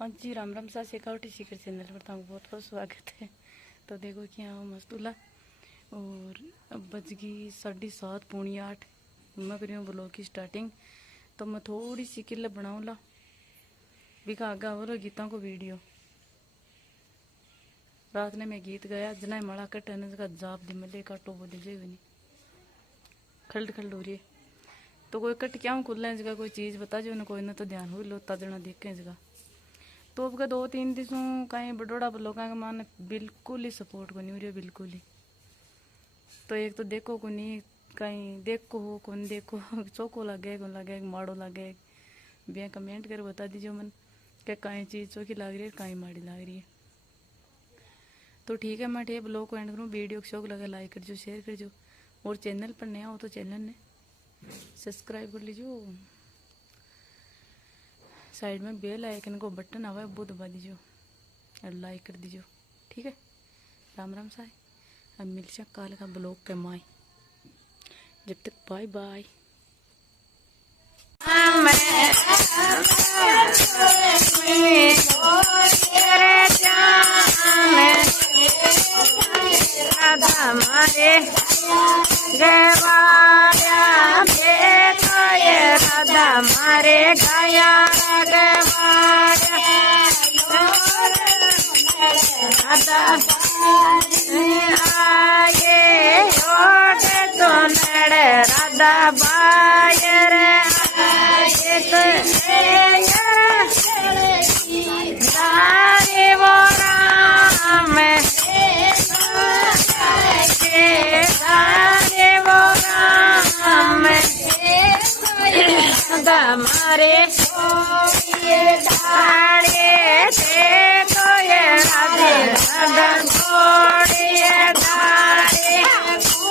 हाँ जी, राम राम सा सिकावटी सीकर चैनल पर आपका बहुत बहुत स्वागत है। तो देखो कि यहाँ मस्तूला और अब बज गई 7:30 पौनी 8। मैं करी हूँ ब्लॉग की स्टार्टिंग। तो मैं थोड़ी सी किले बनाऊँ ला बिका आगा हो रहा गीतों को वीडियो। रात ने मैं गीत गाया जना मड़ा कटन का जाप दी मले काटो बोले जे नहीं खल्ड खल्ड हो रही है। तो कोई कट क्या खुल जगह कोई चीज़ बता जो ना कोई ना तो ध्यान हो लो तना देखें जगह। तो अब का 2-3 दिनों कहीं बड़ोड़ा लोगों का मान बिल्कुल ही सपोर्ट को नहीं हो रही बिल्कुल ही। तो एक तो देखो को नहीं कहीं देखो हो कौन देखो चौको लगे कौन लगे माड़ो लगे बिया कमेंट कर बता दीजिए मन क्या कहीं चीज़ चौकी लग रही है कहीं माड़ी लग रही है। तो ठीक है मैं ठे ब्लॉग को एंड करूँ। वीडियो को शौक लगा लाइक कर जो शेयर कर जो और चैनल पर नया हो तो चैनल ने सब्सक्राइब कर लीजिए। साइड में बेल आइकन को बटन आवा है वो दबा दीजिए और लाइक कर दीजिए। ठीक है, राम राम साय। अब मिलते हैं काल का ब्लॉग के माई। जब तक बाय बाय। मारे गया आगे तो नड़े राधा बायर वो राम मारे धाड़े थे तो ये राधे घोड़िए धाड़े राधे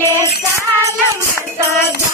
ले चाल मत